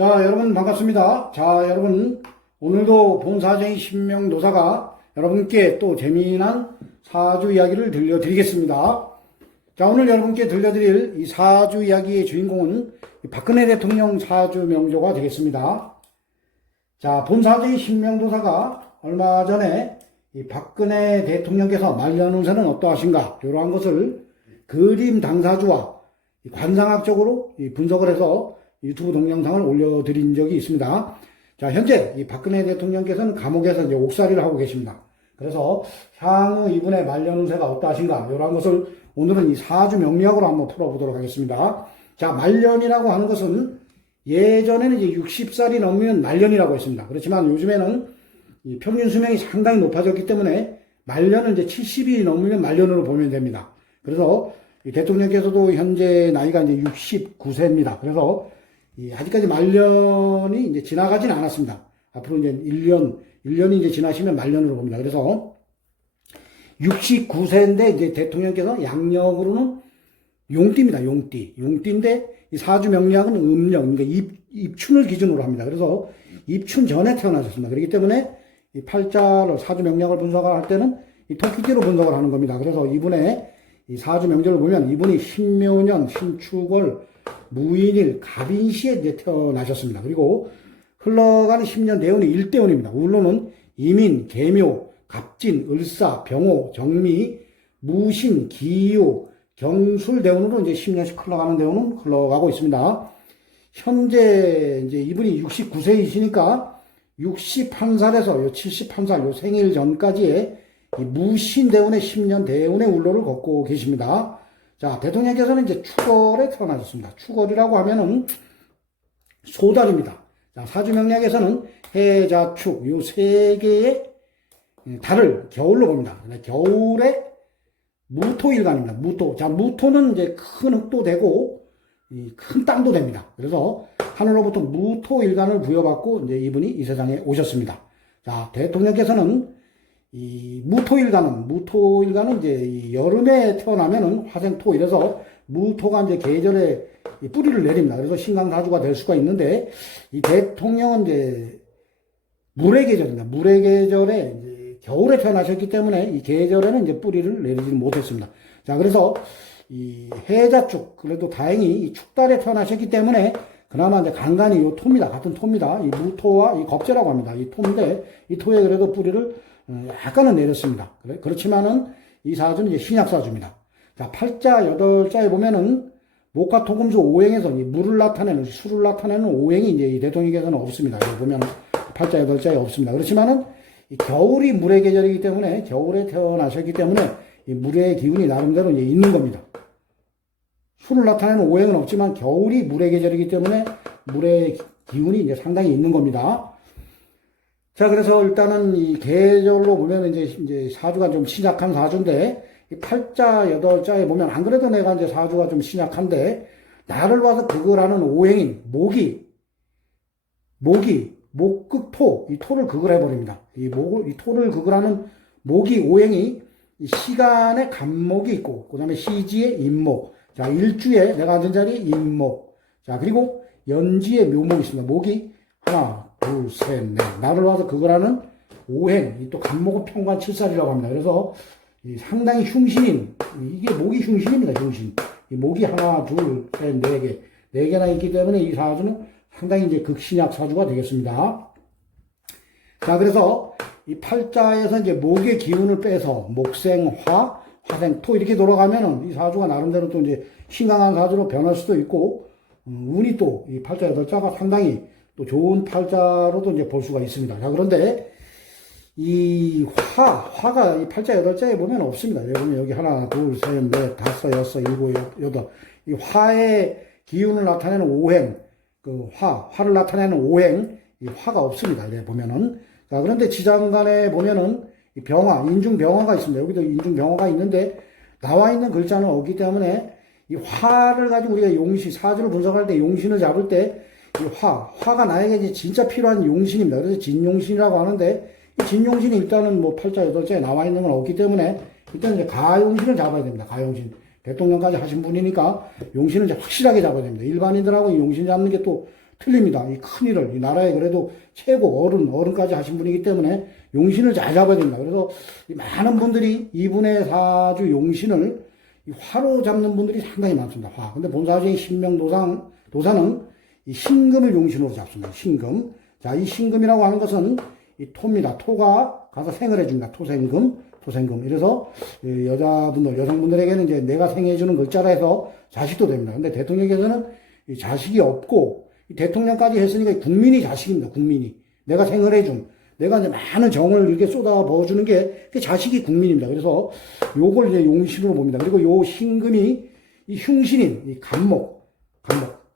자, 여러분 반갑습니다. 자, 여러분 오늘도 본사정의 신명노사가 여러분께 또 재미난 사주 이야기를 들려드리겠습니다. 자, 오늘 여러분께 들려드릴 이 사주 이야기의 주인공은 박근혜 대통령 사주 명조가 되겠습니다. 자, 본사정의 신명노사가 얼마 전에 이 박근혜 대통령께서 말년 운세는 어떠하신가 이러한 것을 그림 당사주와 관상학적으로 분석을 해서 유튜브 동영상을 올려드린 적이 있습니다. 자, 현재 이 박근혜 대통령께서는 감옥에서 이제 옥살이를 하고 계십니다. 그래서 향후 이분의 말년 운세가 어떠하신가 이러한 것을 오늘은 이 사주 명리학으로 한번 풀어보도록 하겠습니다. 자, 말년이라고 하는 것은 예전에는 이제 60살이 넘으면 말년이라고 했습니다. 그렇지만 요즘에는 이 평균 수명이 상당히 높아졌기 때문에 말년은 이제 70이 넘으면 말년으로 보면 됩니다. 그래서 이 대통령께서도 현재 나이가 이제 69세입니다. 그래서 아직까지 말년이 이제 지나가진 않았습니다. 앞으로 이제 1년이 이제 지나시면 말년으로 봅니다. 그래서 69세인데 이제 대통령께서 양력으로는 용띠입니다. 용띠인데 이 사주 명리학은 음력, 그러니까 입춘을 기준으로 합니다. 그래서 입춘 전에 태어나셨습니다. 그렇기 때문에 이 팔자를 사주 명리학을 분석할 때는 이 토끼띠로 분석을 하는 겁니다. 그래서 이분의 이 사주 명절을 보면 이분이 신묘년, 신축월, 무인일, 갑인시에 이제 태어나셨습니다. 그리고 흘러가는 10년 대운이 일대운입니다. 울로는 이민, 계묘, 갑진, 을사, 병호, 정미, 무신, 기요, 경술 대운으로 이제 10년씩 흘러가는 대운은 흘러가고 있습니다. 현재 이제 이분이 69세이시니까 61살에서 71살 생일 전까지의 이 무신 대운의 10년 대운의 울로를 걷고 계십니다. 자, 대통령께서는 이제 축월에 태어나셨습니다. 축월이라고 하면은 소달입니다. 자, 사주 명리학에서는 해자축 요 세 개의 달을 겨울로 봅니다. 겨울에 무토일간입니다. 무토. 자, 무토는 이제 큰 흙도 되고 큰 땅도 됩니다. 그래서 하늘로부터 무토일간을 부여받고 이제 이분이 이 세상에 오셨습니다. 자, 대통령께서는 이 무토일간은 이제 여름에 태어나면은 화생토 이래서 무토가 이제 계절에 뿌리를 내립니다. 그래서 신강사주가 될 수가 있는데 이 대통령은 이제 물의 계절입니다. 물의 계절에 이제 겨울에 태어나셨기 때문에 이 계절에는 이제 뿌리를 내리지 못했습니다. 자, 그래서 이 해자축 그래도 다행히 이 축달에 태어나셨기 때문에 그나마 이제 간간히 이 토입니다. 같은 토입니다. 이 무토와 이 겁재라고 합니다. 이 토인데 이 토에 그래도 뿌리를 약간은 내렸습니다. 그렇지만은 이 사주는 이제 신약사주입니다. 자, 팔자, 여덟자에 보면은 목화토금수 오행에서 이 물을 나타내는, 수를 나타내는 오행이 이제 이 대통령께서는 없습니다. 여기 보면 팔자, 여덟자에 없습니다. 그렇지만은 이 겨울이 물의 계절이기 때문에 겨울에 태어나셨기 때문에 이 물의 기운이 나름대로 이제 있는 겁니다. 수를 나타내는 오행은 없지만 겨울이 물의 계절이기 때문에 물의 기운이 이제 상당히 있는 겁니다. 자, 그래서 일단은 이 계절로 보면 이제 사주가 좀 신약한 사주인데, 이 팔자, 여덟자에 보면 안 그래도 내가 이제 사주가 좀 신약한데, 나를 봐서 극을하는 오행인 목극토, 이 토를 극을 해버립니다. 이 토를 극을하는 목이 오행이 이 시간에 간목이 있고, 그 다음에 시지에 임목, 자, 일주에 내가 앉은 자리에 임목, 자, 그리고 연지에 묘목이 있습니다. 목이 하나, 둘, 셋, 넷. 나를 와서 그거라는 오행, 또 간목은 평관칠살이라고 합니다. 그래서 상당히 흉신인, 이게 목이 흉신입니다, 흉신. 이 목이 하나, 둘, 셋, 네 개. 네 개나 있기 때문에 이 사주는 상당히 이제 극신약 사주가 되겠습니다. 자, 그래서 이 팔자에서 이제 목의 기운을 빼서 목생화, 화생토 이렇게 돌아가면은 이 사주가 나름대로 또 이제 신강한 사주로 변할 수도 있고, 운이 또 이 팔자 여덟자가 상당히 또 좋은 팔자로도 이제 볼 수가 있습니다. 자, 그런데 이 화가 이 팔자 여덟자에 보면 없습니다. 여기 보면 여기 하나, 둘, 셋, 넷, 다섯, 여섯, 일곱, 여덟. 이 화의 기운을 나타내는 오행, 화를 나타내는 오행, 이 화가 없습니다. 이래 보면은. 자, 그런데 지장간에 보면은 이 인중병화가 있습니다. 여기도 인중병화가 있는데 나와 있는 글자는 없기 때문에 이 화를 가지고 우리가 사주를 분석할 때 용신을 잡을 때 이 화가 나에게 이제 진짜 필요한 용신입니다. 그래서 진용신이라고 하는데, 이 진용신이 일단은 뭐 팔자, 여덟자에 나와 있는 건 없기 때문에, 일단 이제 가용신을 잡아야 됩니다. 가용신. 대통령까지 하신 분이니까 용신을 이제 확실하게 잡아야 됩니다. 일반인들하고 용신 잡는 게 또 틀립니다. 이 큰일을, 이 나라에 그래도 최고 어른까지 하신 분이기 때문에 용신을 잘 잡아야 됩니다. 그래서 많은 분들이 이분의 사주 용신을 화로 잡는 분들이 상당히 많습니다. 화. 근데 본사주의 신명도사는 이 신금을 용신으로 잡습니다. 신금. 자, 이 신금이라고 하는 것은 이 토입니다. 토가 가서 생을 해줍니다. 토생금. 이래서 여성분들에게는 이제 내가 생해주는 글자라 해서 자식도 됩니다. 근데 대통령께서는 이 자식이 없고, 이 대통령까지 했으니까 국민이 자식입니다. 국민이. 내가 생을 해준. 내가 이제 많은 정을 이렇게 쏟아부어주는 게, 그게 자식이 국민입니다. 그래서 요걸 이제 용신으로 봅니다. 그리고 요 신금이 이 흉신인, 이 간목.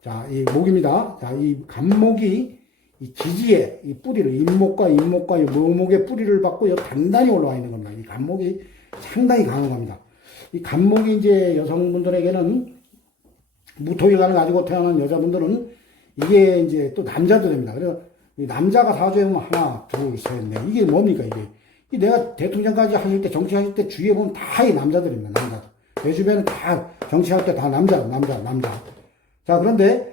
자, 이 목입니다. 자, 이 간목이 이 지지에 이 뿌리를, 잇목과 이 묘목의 뿌리를 받고 단단히 올라와 있는 겁니다. 이 간목이 상당히 강합니다. 이 간목이 이제 여성분들에게는 무토일간을 가지고 태어난 여자분들은 이게 이제 또 남자도 됩니다. 그래서 이 남자가 사주에 보면 하나, 둘, 셋, 넷. 이게 뭡니까, 이게? 내가 대통령까지 하실 때, 정치하실 때 주위에 보면 다 이 남자들입니다, 남자들. 내 주변은 다 정치할 때 다 남자. 자, 그런데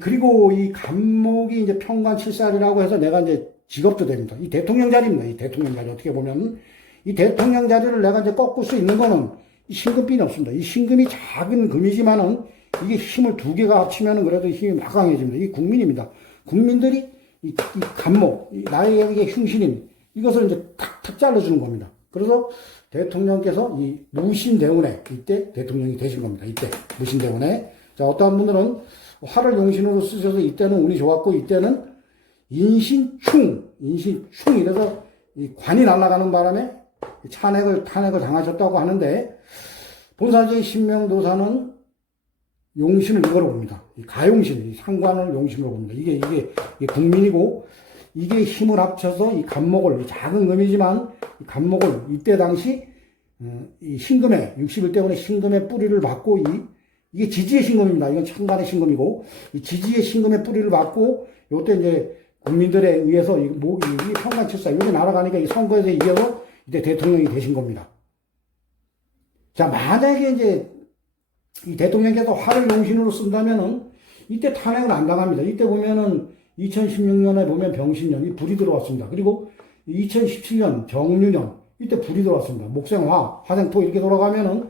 그리고 이 간목이 이제 평관칠살이라고 해서 내가 이제 직업도 됩니다. 이 대통령 자리입니다. 이 대통령 자리. 어떻게 보면 이 대통령 자리를 내가 이제 꺾을 수 있는 거는 이 신금빈이 없습니다. 이 신금이 작은 금이지만은 이게 힘을 두 개가 합치면은 그래도 힘이 막 강해집니다. 이 국민입니다. 국민들이 이 간목, 나에게 흉신인 이것을 이제 탁탁 잘라주는 겁니다. 그래서 대통령께서 이 무신대운에 이때 대통령이 되신 겁니다. 이때 무신대운에. 자, 어떠한 분들은 화를 용신으로 쓰셔서 이때는 운이 좋았고 이때는 인신충 이래서 이 관이 날아가는 바람에 탄핵을 당하셨다고 하는데 본사주의 신명도사는 용신을 이거로 봅니다. 이 가용신, 이 상관을 용신으로 봅니다. 이게 국민이고 이게 힘을 합쳐서 이 간목을 이 작은 금이지만 이 간목을 이때 당시 이 신금의 61대운의 신금의 뿌리를 받고 이게 지지의 신금입니다. 이건 천간의 신금이고, 이 지지의 신금의 뿌리를 받고, 요때 이제 국민들에 의해서 이 평관칠사, 여기 날아가니까 이 선거에서 이겨서 이제 대통령이 되신 겁니다. 자, 만약에 이제 이 대통령께서 화를 용신으로 쓴다면은 이때 탄핵을 안 당합니다. 이때 보면은 2016년에 보면 병신년, 이 불이 들어왔습니다. 그리고 2017년 정유년, 이때 불이 들어왔습니다. 목생화, 화생토 이렇게 돌아가면은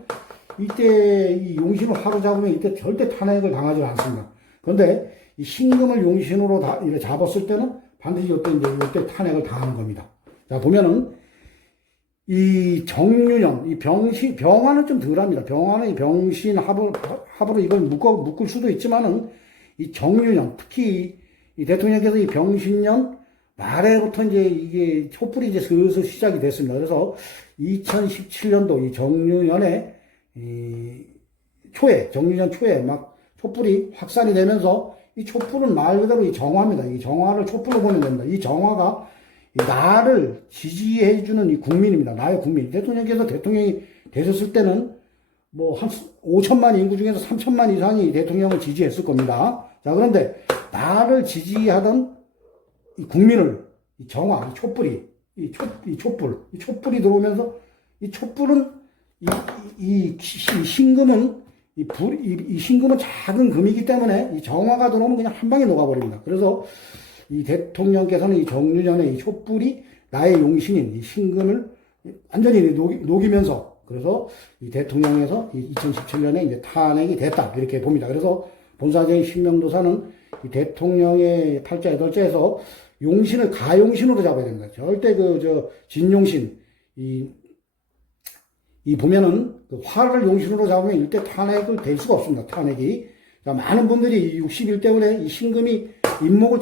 이때 이 용신을 화로 잡으면 이때 절대 탄핵을 당하지 않습니다. 그런데 이 신금을 용신으로 이렇게 잡았을 때는 반드시 이때 탄핵을 당하는 겁니다. 자, 보면은 이 정유년, 이 병화는 좀 덜합니다. 병화는 이 병신 합으로 이걸 묶을 수도 있지만은 이 정유년, 특히 이 대통령께서 이 병신년 말에부터 이제 이게 촛불이 이제 슬슬 시작이 됐습니다. 그래서 2017년도 이 정유년에 정유년 초에 막 촛불이 확산이 되면서 이 촛불은 말 그대로 이 정화입니다. 이 정화를 촛불로 보면 됩니다. 이 정화가 나를 지지해주는 이 국민입니다. 나의 국민. 대통령께서 대통령이 되셨을 때는 뭐 한 5천만 인구 중에서 3천만 이상이 대통령을 지지했을 겁니다. 자, 그런데 나를 지지하던 이 국민을 이 정화, 이 촛불이 들어오면서 이 촛불은 이 신금은 이 신금은 작은 금이기 때문에 이 정화가 들어오면 그냥 한 방에 녹아버립니다. 그래서 이 대통령께서는 이 정유년에 이 촛불이 나의 용신인 이 신금을 완전히 녹이면서 그래서 이 대통령에서 2017년에 이제 탄핵이 됐다 이렇게 봅니다. 그래서 본사제의 신명도사는 이 대통령의 팔자 8자에서 용신을 가용신으로 잡아야 됩니다. 절대 진용신 보면은 화를 용신으로 잡으면 이때 탄핵을 될 수가 없습니다. 탄핵이. 자, 많은 분들이 61대운에 이 신금이 잇목을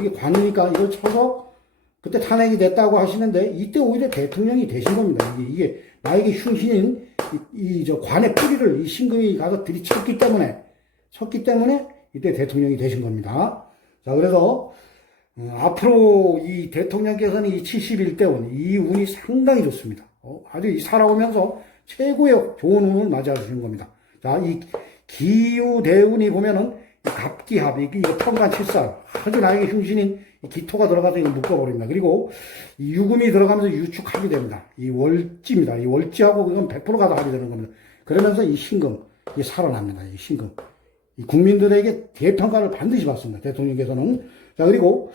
이게 관이니까 이걸 쳐서 그때 탄핵이 됐다고 하시는데 이때 오히려 대통령이 되신 겁니다. 이게 나에게 흉신인 관의 뿌리를 이 신금이 가서 들이쳤기 때문에 이때 대통령이 되신 겁니다. 자, 그래서 앞으로 이 대통령께서는 이 71대운 이 운이 상당히 좋습니다. 아주 살아오면서 최고의 좋은 운을 맞이하시는 겁니다. 자, 이 기유대운이 보면은 갑기합, 이거 평관칠살, 아주 나에게 흉신인 기토가 들어가서 이거 묶어버립니다. 그리고 이 유금이 들어가면서 유축합이 됩니다. 이 월지입니다. 이 월지하고 이건 100% 가서 합이 되는 겁니다. 그러면서 이 신금, 살아납니다. 이 신금. 이 국민들에게 재평가를 반드시 받습니다. 대통령께서는. 자, 그리고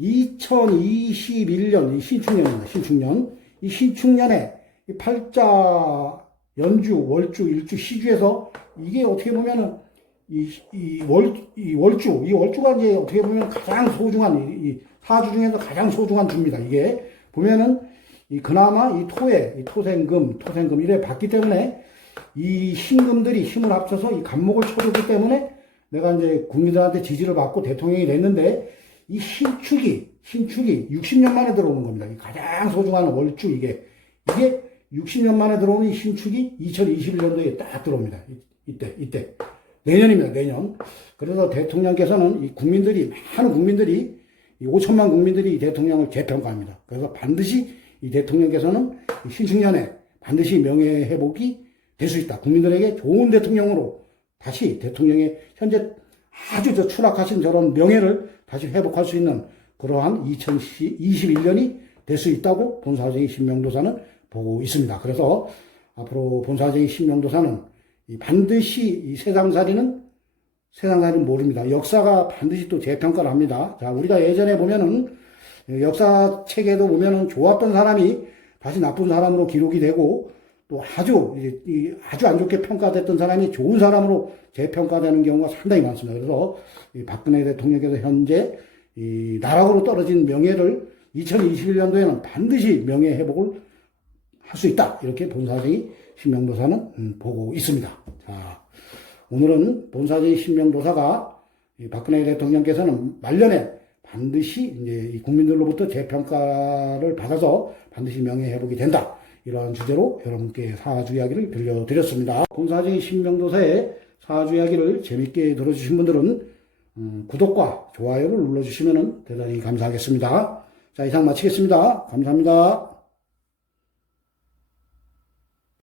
2021년, 이 신축년입니다. 신축년. 이 신축년에 이 팔자, 연주, 월주, 일주, 시주에서 이게 어떻게 보면은 이 월주가 이제 어떻게 보면 가장 소중한, 이 사주 중에서 가장 소중한 주입니다. 이게 보면은 그나마 이 토생금 이래 봤기 때문에 이 신금들이 힘을 합쳐서 이 간목을 쳐줬기 때문에 내가 이제 국민들한테 지지를 받고 대통령이 됐는데 이 신축이 60년 만에 들어오는 겁니다. 가장 소중한 월주 이게 60년 만에 들어오는 이 신축이 2021년도에 딱 들어옵니다. 이때. 내년입니다, 내년. 그래서 대통령께서는 많은 국민들이, 5천만 국민들이 이 대통령을 재평가합니다. 그래서 반드시 이 대통령께서는 이 신축년에 반드시 명예회복이 될 수 있다. 국민들에게 좋은 대통령으로 다시 대통령의 현재 아주 추락하신 저런 명예를 다시 회복할 수 있는 그러한 2021년이 될 수 있다고 본사제의 신명도사는 보고 있습니다. 그래서 앞으로 본사제의 신명도사는 반드시 이 세상살이는 모릅니다. 역사가 반드시 또 재평가를 합니다. 자, 우리가 예전에 보면은 역사책에도 보면은 좋았던 사람이 다시 나쁜 사람으로 기록이 되고 또 아주 안 좋게 평가됐던 사람이 좋은 사람으로 재평가되는 경우가 상당히 많습니다. 그래서 박근혜 대통령께서 현재 나락으로 떨어진 명예를 2021년도에는 반드시 명예 회복을 할 수 있다. 이렇게 본사제의 신명도사는 보고 있습니다. 자, 오늘은 본사제의 신명도사가 박근혜 대통령께서는 말년에 반드시 이제 이 국민들로부터 재평가를 받아서 반드시 명예 회복이 된다. 이러한 주제로 여러분께 사주 이야기를 들려드렸습니다. 본사제의 신명도사의 사주 이야기를 재밌게 들어주신 분들은 구독과 좋아요를 눌러주시면 대단히 감사하겠습니다. 자, 이상 마치겠습니다. 감사합니다.